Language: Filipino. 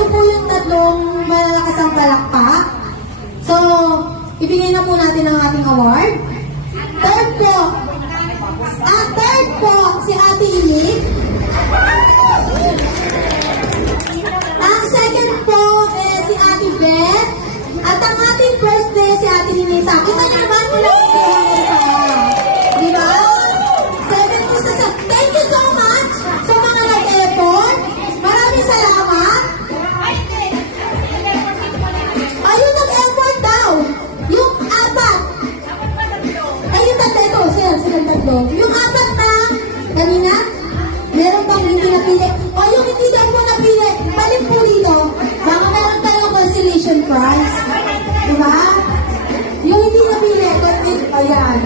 kayo po yung tatlong malalakas ang palakpak. So, ibigay na po natin ang ating award. Third po, si Ate Inik. Ang second po, si Ate Beth. At ang ating first day, si Ate Ninita. Kita niyo naman mula si Ninita. Diba? 7 po sa Thank you so much sa mga nag-effort. Maraming salamat. Ayun, nag-effort daw. Yung apat. Ayun, tatlo. Silang tatlo. Yung apat na kanina, meron pang hindi napili. O yung hindi daw po napili, balik po dito. Baka meron tayong consolation prize. Diba? Yung hindi napili, ayan.